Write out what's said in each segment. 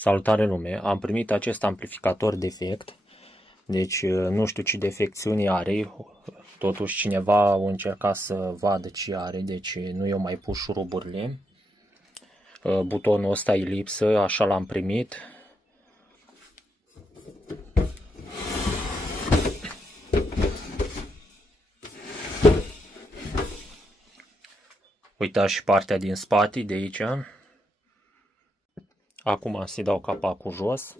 Salutare lume, am primit acest amplificator defect, deci nu știu ce defecțiuni are, totuși cineva a încercat să vadă ce are, deci nu i-au mai pus șuruburile. Butonul ăsta e lipsă, așa l-am primit. Uitați și partea din spate, de aici. Acum să-i dau capacul jos.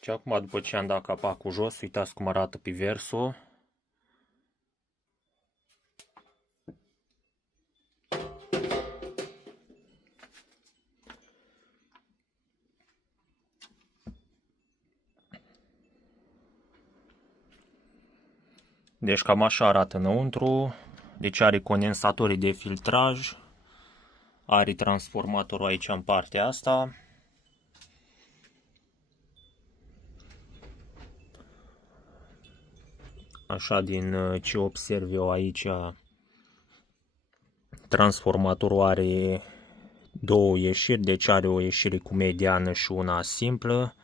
Și acum, după ce am dat capacul jos, uitați cum arată pe versul. Deci cam așa arată înăuntru. Deci are condensatorii de filtraj. Are transformatorul aici în partea asta. Așa, din ce observ eu aici, transformatorul are două ieșiri, deci are o ieșire cu mediană și una simplă.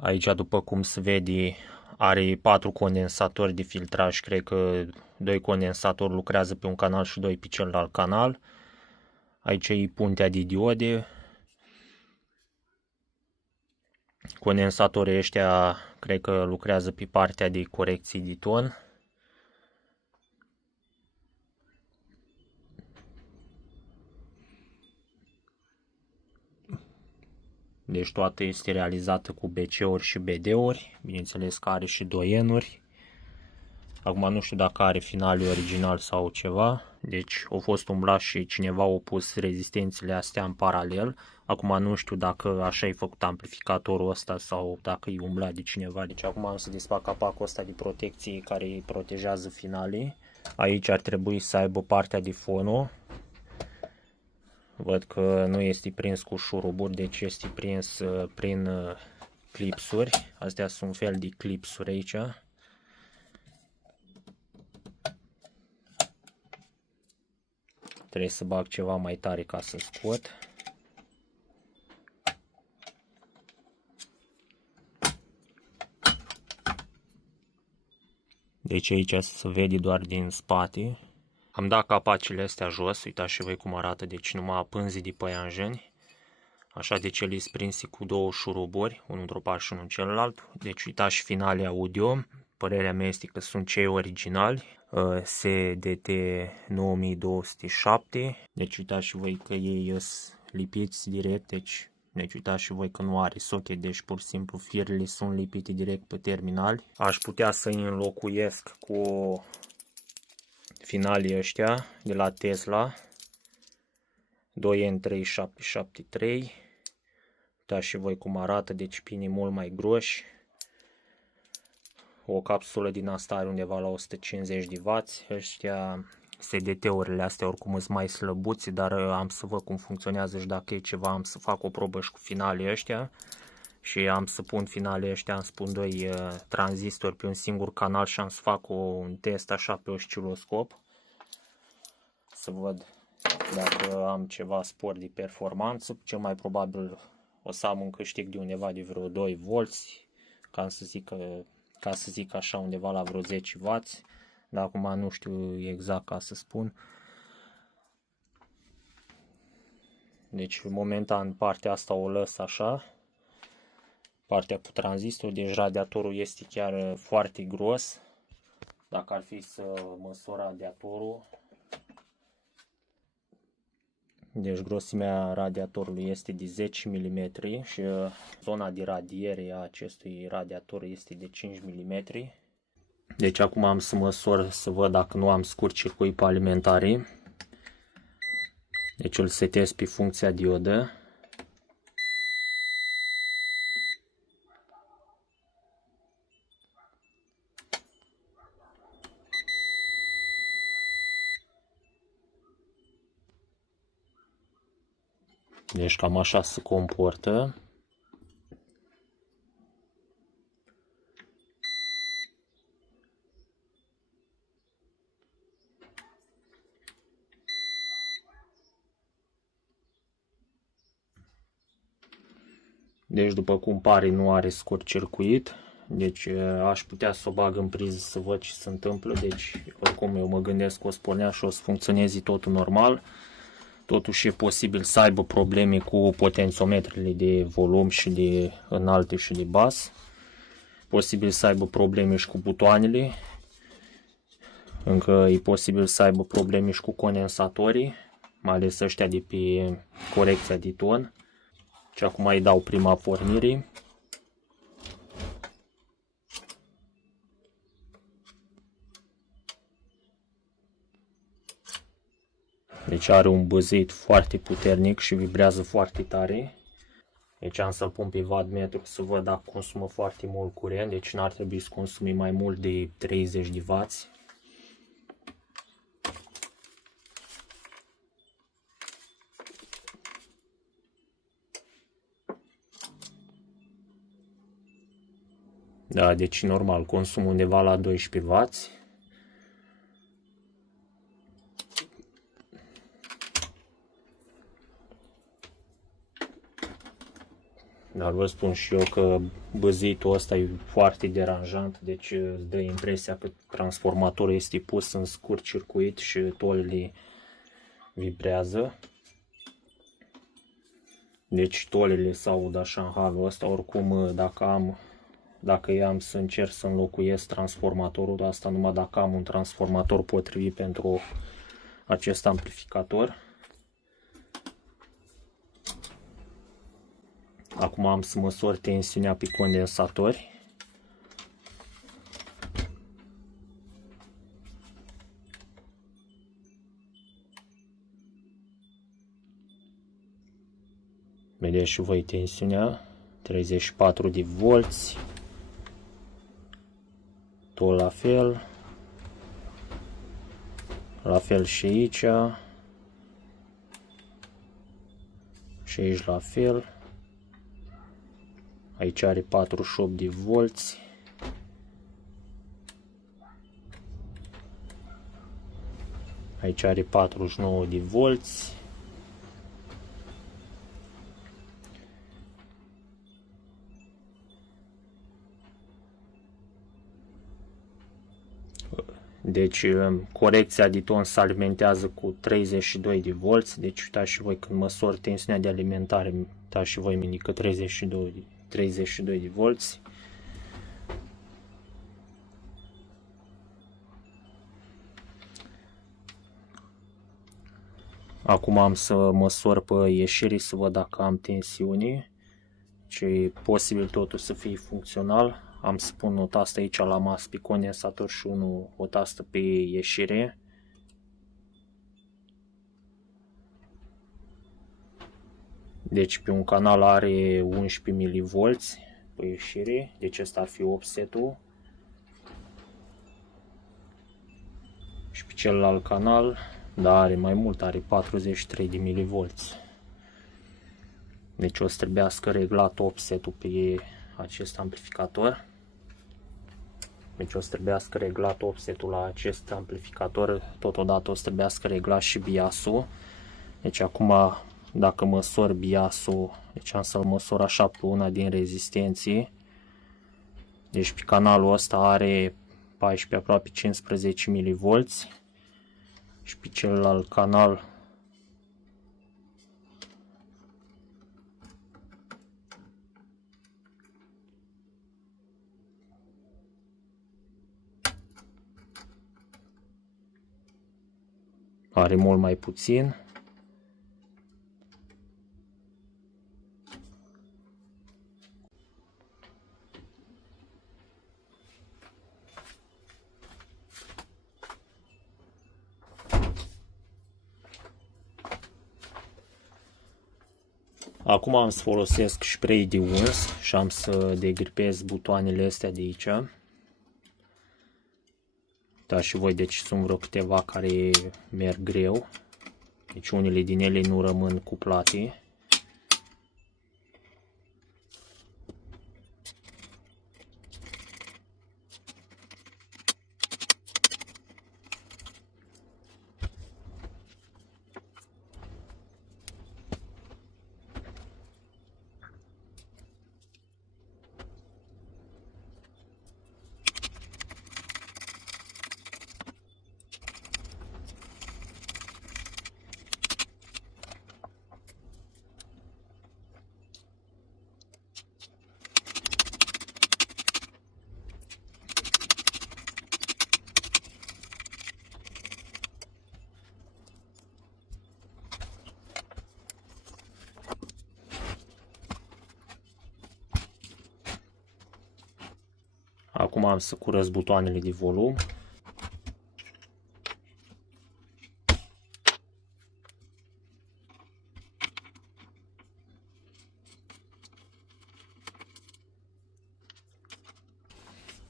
Aici, după cum se vede, are 4 condensatori de filtraj, cred că 2 condensatori lucrează pe un canal și 2 pe celălalt canal. Aici e puntea de diode. Condensatorii ăștia cred că lucrează pe partea de corecții de ton. Deci toată este realizată cu BC-uri și BD-uri. Bineînțeles că are și 2N-uri. Acum nu știu dacă are finalul original sau ceva. Deci au fost umblat și cineva a pus rezistențele astea în paralel. Acum nu știu dacă așa e făcut amplificatorul ăsta sau dacă e umblat de cineva. Deci acum am să desfac capacul ăsta de protecție care îi protejează finalii. Aici ar trebui să aibă partea de fono. Văd că nu este prins cu șuruburi, deci este prins prin clipsuri. Astea sunt un fel de clipsuri aici. Trebuie să bag ceva mai tare ca să scot. Deci aici se vede doar din spate. Am dat capacele astea jos, uitați și voi cum arată, deci numai pânzii de păianjeni. Așa, deci ele sunt prinse cu două șuruburi, unul într-o parte și unul în celălalt. Deci uitați și finalii audio. Părerea mea este că sunt cei originali. SDT 9207. Deci uitați și voi că ei sunt lipiți direct. Deci uitați și voi că nu are socket. Deci pur și simplu firele sunt lipite direct pe terminali. Aș putea să îi înlocuiesc cu finalii ăștia de la Tesla. 2N3773. Uitați și voi cum arată. Deci pinii mult mai groși. O capsulă din asta are undeva la 150 de W. Ăștia, SDT-urile astea oricum sunt mai slăbuți, dar am să văd cum funcționează și dacă e ceva am să fac o probă și cu finalii ăștia. Și am să pun finalii ăștia, am să pun 2 tranzistori pe un singur canal și am să fac un test așa pe osciloscop. Să văd dacă am ceva spor de performanță. Cel mai probabil o să am un câștig de undeva de vreo 2 V, ca să zic așa, undeva la vreo 10 W, dar acum nu știu exact ca să spun. Deci momentan partea asta o lăs așa, partea cu tranzistor, deci radiatorul este chiar foarte gros. Dacă ar fi să măsor radiatorul, deci grosimea radiatorului este de 10 mm și zona de radiere a acestui radiator este de 5 mm. Deci acum am să măsor să văd dacă nu am scurt circuit pe alimentare. Deci îl setez pe funcția diodă. Deci cam așa se comportă. Deci după cum pare nu are scurt circuit. Deci aș putea să o bag în priză să văd ce se întâmplă. Deci oricum eu mă gândesc că o să pornea și o să funcționeze totul normal. Totuși e posibil să aibă probleme cu potențiometrele de volum și de înalte și de bas. Posibil să aibă probleme și cu butoanele. Încă e posibil să aibă probleme și cu condensatorii, mai ales ăștia de pe corecția de ton. Și acum îi dau prima pornire. Deci are un băzeit foarte puternic și vibrează foarte tare. Deci am să-l pun pe wattmetru să văd dacă consumă foarte mult curent. Deci n-ar trebui să consumi mai mult de 30 de W. Da, deci normal consum undeva la 12 W. Dar vă spun și eu că băzitul ăsta e foarte deranjant, deci îți dă impresia că transformatorul este pus în scurt circuit și tolele vibrează. Deci tolele se aud așa în halul ăsta. Oricum dacă am să încerc să înlocuiesc transformatorul, asta numai dacă am un transformator potrivit pentru acest amplificator. Acum am să măsor tensiunea pe condensatori. Vedeți și voi tensiunea, 34 de volți, tot la fel și aici, și aici la fel. Aici are 48 de volți. Aici are 49 de volți. Deci corecția de ton se alimentează cu 32 de volți. Deci uitați și voi când măsor tensiunea de alimentare, uitați și voi indică 32 de volți. Acum am să măsor pe ieșire să văd dacă am tensiune. Ce e posibil totul să fie funcțional. Am să pun o tastă aici la masă pe condensator și o tastă pe ieșire. Deci pe un canal are 11 mV pe ieșire, deci ăsta ar fi offset-ul. Și pe celălalt canal, dar are mai mult, are 43 de mV. Deci o să trebuiască reglat offset-ul pe acest amplificator. Deci o să trebuiască reglat offset-ul la acest amplificator, totodată o să trebuiască reglat și biasul. Deci acum dacă măsor biasul, deci am să-l măsor așa pe una din rezistenții. Deci pe canalul ăsta are 14, aproape 15 mV. Și pe celălalt canal are mult mai puțin. Acum am să folosesc spray de uns și am să degripez butoanele astea de aici. Da, și voi, deci sunt vreo câteva care merg greu. Deci unele din ele nu rămân cuplate. Acum am să curăț butoanele de volum.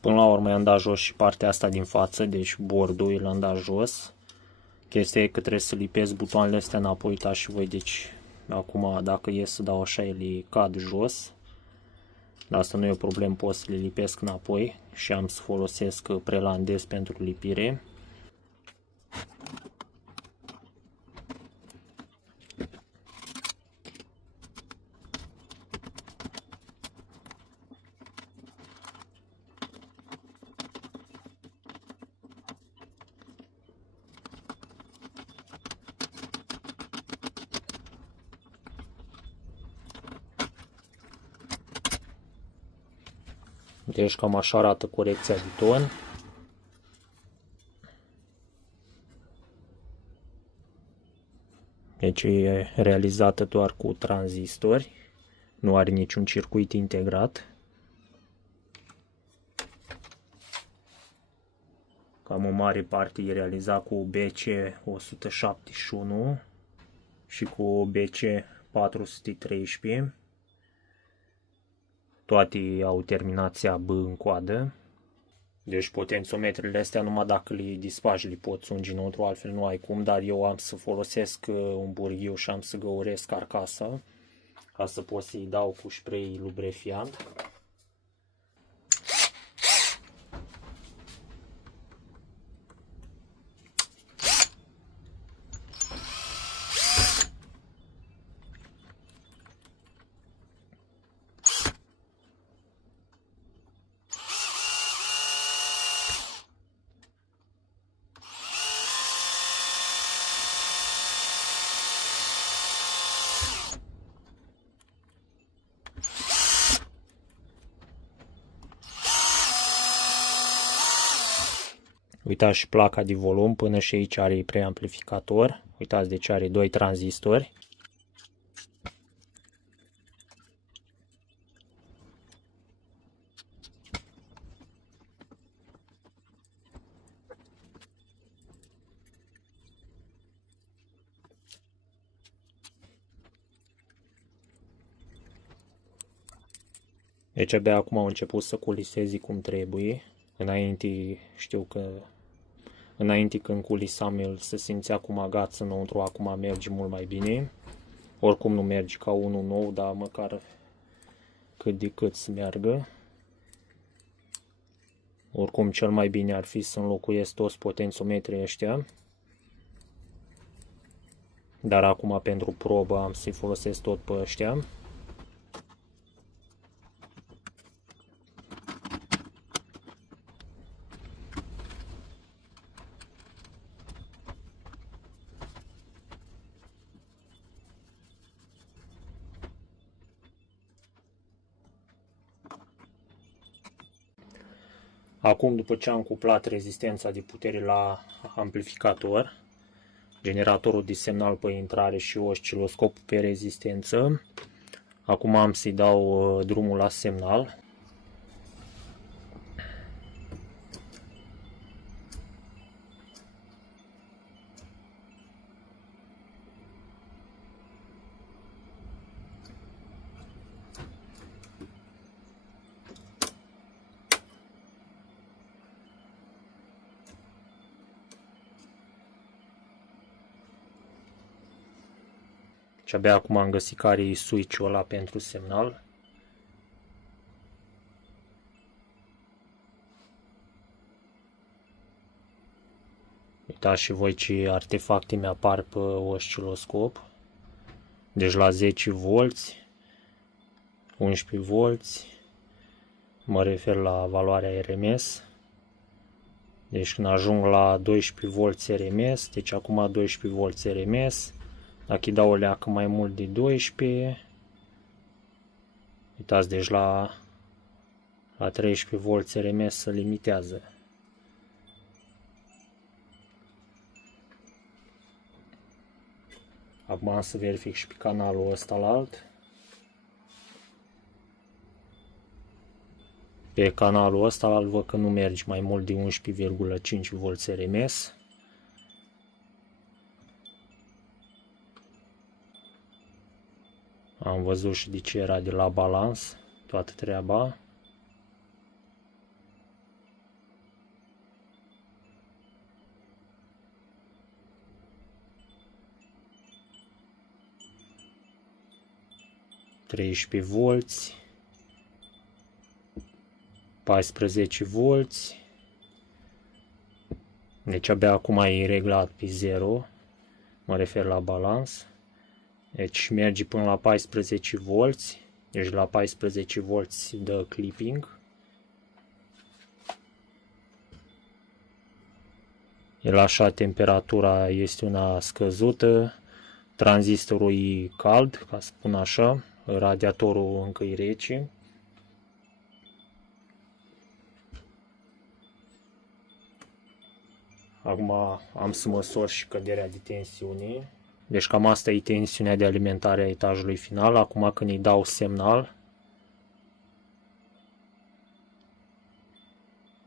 Până la urmă i-am dat jos și partea asta din față, deci bordul l-am dat jos. Chestia e că trebuie să lipesc butoanele astea înapoi, uitați și voi, deci acum dacă e să dau așa, ele cad jos. Dar asta nu e o problemă, pot să le lipesc înapoi și am să folosesc prelandez pentru lipire. Deci cam așa arată corecția de ton. Deci e realizată doar cu tranzistori, nu are niciun circuit integrat. Cam o mare parte e realizat cu BC171 și cu BC413. Toate au terminația B în coadă. Deci potențiometrele astea numai dacă le disfaci le poți ungi înăuntru, altfel nu ai cum, dar eu am să folosesc un burghiu și am să găuresc carcasa ca să pot să-i dau cu spray lubrifiant. Uitați și placa de volum, până și aici are preamplificator. Uitați, deci are 2 tranzistori. Deci abia acum au început să culiseze cum trebuie. Înainte știu că înainte când culisam el se simțea cum agață înăuntru, acum merge mult mai bine. Oricum nu merge ca unul nou, dar măcar cât de cât să meargă. Oricum cel mai bine ar fi să înlocuiesc toți potențiometrii ăștia. Dar acum pentru probă am să-i folosesc tot pe ăștia. Acum, după ce am cuplat rezistența de putere la amplificator, generatorul de semnal pe intrare și osciloscopul pe rezistență, acum am să-i dau drumul la semnal. Și abia acum am găsit care e switch-ul ăla pentru semnal. Uitați și voi ce artefacte mi-apar pe osciloscop. Deci la 10 V, 11 V, mă refer la valoarea RMS. Deci când ajung la 12 V RMS, deci acum 12 V RMS. Dacă îi dau o leacă mai mult de 12, uitați, deci la 13 V RMS se limitează. Acum am să verific și pe canalul ăsta la alt. Pe canalul ăsta îl văd că nu mergi mai mult de 11,5 V RMS. Am văzut și de ce era de la balans toată treaba. volți, 14 volți. Deci abia acum e reglat pe 0. Mă refer la balans. Deci merge până la 14 volți. Deci la 14 volți dă clipping. El așa, temperatura este una scăzută. Tranzistorul e cald, ca să spun așa. Radiatorul încă e rece. Acum am să măsor și căderea de tensiune. Deci cam asta e tensiunea de alimentare a etajului final. Acum când îi dau semnal,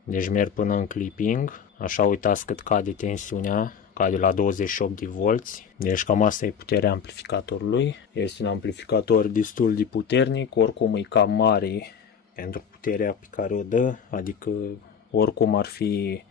deci merg până în clipping. Așa, uitați cât cade tensiunea. Cade la 28 de volți. Deci cam asta e puterea amplificatorului. Este un amplificator destul de puternic. Oricum e cam mare pentru puterea pe care o dă. Adică oricum ar fi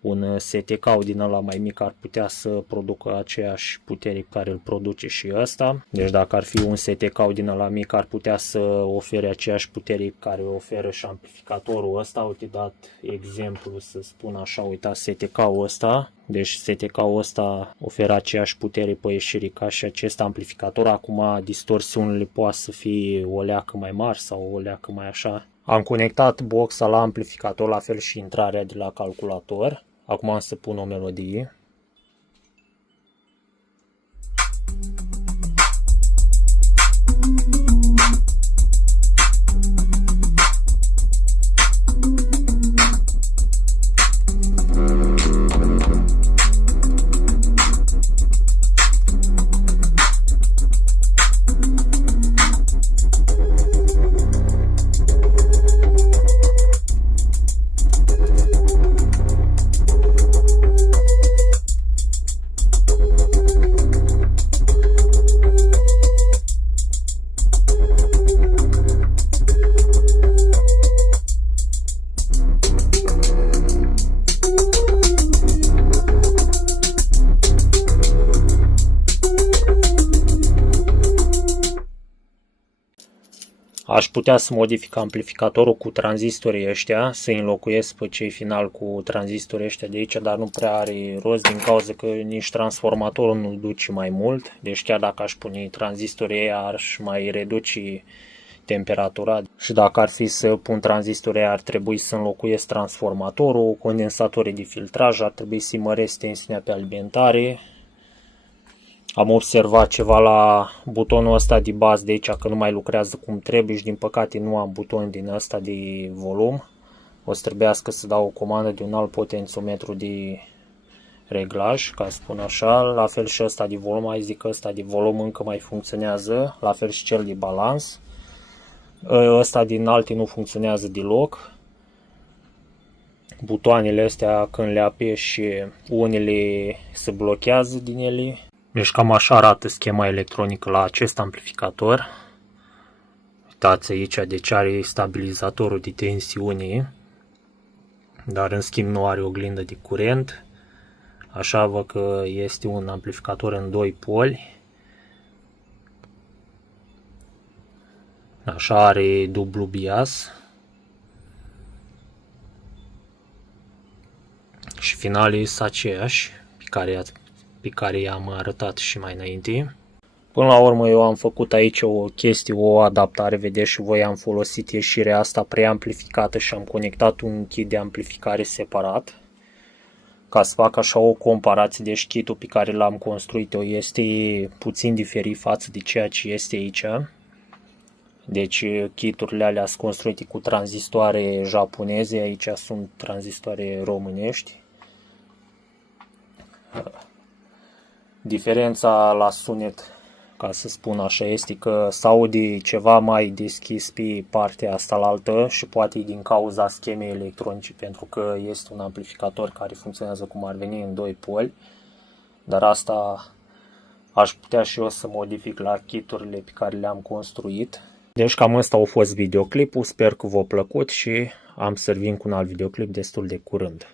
un STK din ăla mai mic, ar putea să producă aceeași putere pe care îl produce și ăsta. Deci dacă ar fi un STK din ăla mic, ar putea să ofere aceeași putere pe care o oferă și amplificatorul ăsta. Uite, dat exemplu, să spun așa, uitați STK-ul ăsta. Deci STK-ul ăsta oferă aceeași putere pe ieșire ca și acest amplificator. Acum distorsiunile poate să fie o leacă mai mari sau o leacă mai așa. Am conectat boxa la amplificator, la fel și intrarea de la calculator. Acum am să pun o melodie. Aș putea să modific amplificatorul cu tranzistorii ăștia, să înlocuiesc pe cei final cu tranzistorii ăștia de aici, dar nu prea are rost din cauza că nici transformatorul nu duce mai mult. Deci chiar dacă aș pune tranzistorii ăia, aș mai reduce temperatura. Și dacă ar fi să pun tranzistorii ăia, ar trebui să înlocuiesc transformatorul, condensatorii de filtraj, ar trebui să-i măresc tensiunea pe alimentare. Am observat ceva la butonul ăsta de bază de aici, că nu mai lucrează cum trebuie și din păcate nu am buton din ăsta de volum. O să trebuiască să dau o comandă de un alt potențiometru de reglaj, ca să spun așa. La fel și ăsta de volum, mai zic că ăsta de volum încă mai funcționează, la fel și cel de balans. Ăsta din alte nu funcționează deloc. Butoanele astea când le apeși, unele se blochează din ele. Deci cam așa arată schema electronică la acest amplificator. Uitați aici, deci are stabilizatorul de tensiune, dar în schimb nu are oglindă de curent. Așa văd că este un amplificator în 2 poli. Așa, are dublu bias. Și finalii sunt aceiași pe care i-am arătat și mai înainte. Până la urmă eu am făcut aici o chestie, o adaptare, vedeți și voi, am folosit ieșirea asta preamplificată și am conectat un kit de amplificare separat ca să fac așa o comparație. Deci kitul pe care l-am construit eu este puțin diferit față de ceea ce este aici. Deci kiturile alea sunt construite cu tranzistoare japoneze, aici sunt tranzistoare românești. Diferența la sunet, ca să spun așa, este că s-aude ceva mai deschis pe partea asta la altă și poate din cauza schemei electronice, pentru că este un amplificator care funcționează cum ar veni în 2 poli, dar asta aș putea și eu să modific la kiturile pe care le-am construit. Deci cam ăsta a fost videoclipul, sper că v-a plăcut și am să revin cu un alt videoclip destul de curând.